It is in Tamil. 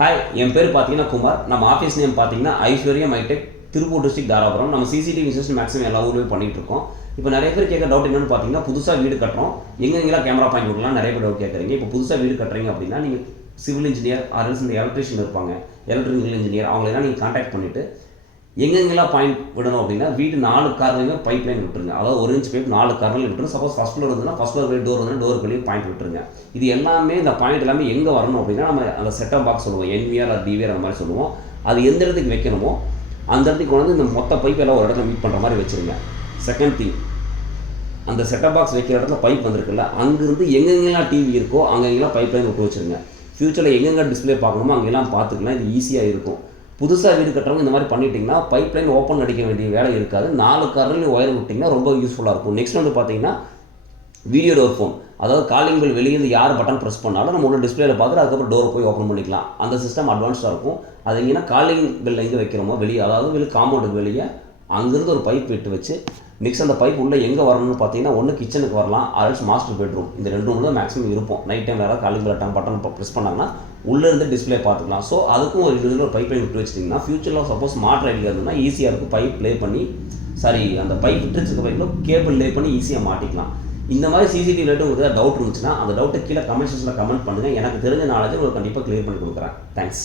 ஹாய், என் பேர் பார்த்தீங்கன்னா குமார். நம்ம ஆஃபீஸ் நேம் பார்த்தீங்கன்னா ஐஸ்வர்யம் ஐடெக், திருப்பூர் டிஸ்ட்ரிக்ட், தாராபுரம். நம்ம சிசிடிவி சிஸ்டம் மேக்ஸிமம் எல்லா ஊர்லேயும் பண்ணிட்டு இருக்கோம். இப்போ நிறைய பேர் கேட்க டவுட் என்னென்னு பார்த்தீங்கன்னா, புதுசாக வீடு கட்டுறோம், எங்கெங்கெல்லாம் கேமரா பாயிண்ட் கொடுக்கலாம் நிறைய பேர் டவுட் கேட்குறீங்க. இப்போ புதுசாக வீடு கட்டுறீங்க அப்படின்னா நீங்கள் சிவில் இன்ஜினியர் ஆர்எல்ஸ் இந்த எலக்ட்ரிஷியன் இருப்பாங்க, எலக்ட்ரிக்கல் இன்ஜினியர், அவங்களெல்லாம் நீங்கள் கான்டாக்ட் பண்ணிவிட்டு எங்கெங்கெல்லாம் பாயிண்ட் விடணும் அப்படின்னா, வீடு 4 கார்லையுமே பைப் லைன் விட்டுருங்க. அதாவது 1 இன்ச் பைப் 4 கார்லையும் விட்டுருங்க. சப்போஸ் ஃபஸ்ட் ஃப்ளோர் இருந்ததுன்னா ஃபஸ்ட் ஃப்ளோர் வெளியே டோர் வந்து டோருக்குள்ளேயும் பாயிண்ட் விட்டுருங்க. இது எல்லாமே இந்த பாயிண்ட் எல்லாமே எங்கே வரணும் அப்படின்னா, நம்ம அந்த செட்டப் பாக்ஸ் சொல்லுவோம், என்விஆர் அது டிவிஆர் அந்த மாதிரி சொல்லுவோம். அது எந்த இடத்துக்கு வைக்கணுமோ அந்த இடத்துக்கு வந்து இந்த மொத்த பைப் எல்லாம் ஒரு இடத்துல மீட் பண்ணுற மாதிரி வச்சுருங்க. செகண்ட் திங், அந்த செட்டப் பாக்ஸ் வைக்கிற இடத்துல பைப் வந்திருக்குல்ல, அங்கேருந்து எங்கெங்கெல்லாம் டிவி இருக்கோ அங்கெங்கெல்லாம் பைப் லைன் விட்டு வச்சுருங்க. ஃப்யூச்சரில் எங்கெங்கே டிஸ்பிளே பார்க்கணுமோ அங்கெல்லாம் பார்த்துக்கலாம். இது ஈஸியாக இருக்கும். புதுசாக வீடு கட்டுறவங்க இந்த மாதிரி பண்ணிட்டிங்கன்னா பைப் லைன் ஓப்பன் அடிக்க வேண்டிய வேலை இருக்காது. 4 கார்லையும் ஒயர் விட்டிங்கன்னா ரொம்ப யூஸ்ஃபுல்லாக இருக்கும். நெக்ஸ்ட் வந்து பார்த்தீங்கன்னா வீடியோ டோர் ஃபோன், அதாவது காலிங் பெல் வெளியே இருந்து யார் பட்டன் ப்ரெஸ் பண்ணாலும் நம்ம உள்ள டிஸ்பிளேல பார்த்துட்டு அதுக்கப்புறம் டோரை போய் ஓப்பன் பண்ணிக்கலாம். அந்த சிஸ்டம் அட்வான்ஸ்டாக இருக்கும். அது எங்கன்னா காலிங் பெல் எங்கே வைக்கிறோமோ வெளியே, அதாவது வெளியே காம்பவுண்டுக்கு வெளியே அங்கேருந்து ஒரு பைப் விட்டு வச்சு நெக்ஸ்ட் அந்த பைப் உள்ளே எங்கே வரணும்னு பார்த்தீங்கன்னா, ஒன்று கிச்சனுக்கு வரலாம், ஆல்ஸ் மாஸ்டர் பெட்ரூம். இந்த 2 ரூம் தான் மேக்ஸிமம் இருப்போம். நைட் டைம் யாராவது காலிங் பெல் பட்டன் ப்ரெஸ் பண்ணாங்கன்னா உள்ளேருந்து டிஸ்பிளே பார்த்துக்கலாம். ஸோ அதுக்கும் ஒரு இதில் ஒரு பைப் லைன் விட்டு வச்சிட்டிங்கன்னா ஃபியூச்சரில் சப்போஸ் மாற்ற ஐடியா இருந்ததுன்னா ஈஸியாக இருக்கும். பைப் லே பண்ணி அந்த பைப் விட்டு வச்சுருக்க பைப்பில் கேபிள் லே பண்ணி ஈஸியாக மாட்டிக்கலாம். இந்த மாதிரி சிசிடிவி ரிலேட்டட் உங்களுக்கு ஏதாவது டவுட் இருந்துச்சுன்னா அந்த டவுட்டை கீழே கமெண்ட் செக்ஷனில் கமெண்ட் பண்ணுங்கள். எனக்கு தெரிஞ்ச நாலேஜை உங்களுக்கு கண்டிப்பாக கிளியர் பண்ணி கொடுக்குறேன். தேங்க்ஸ்.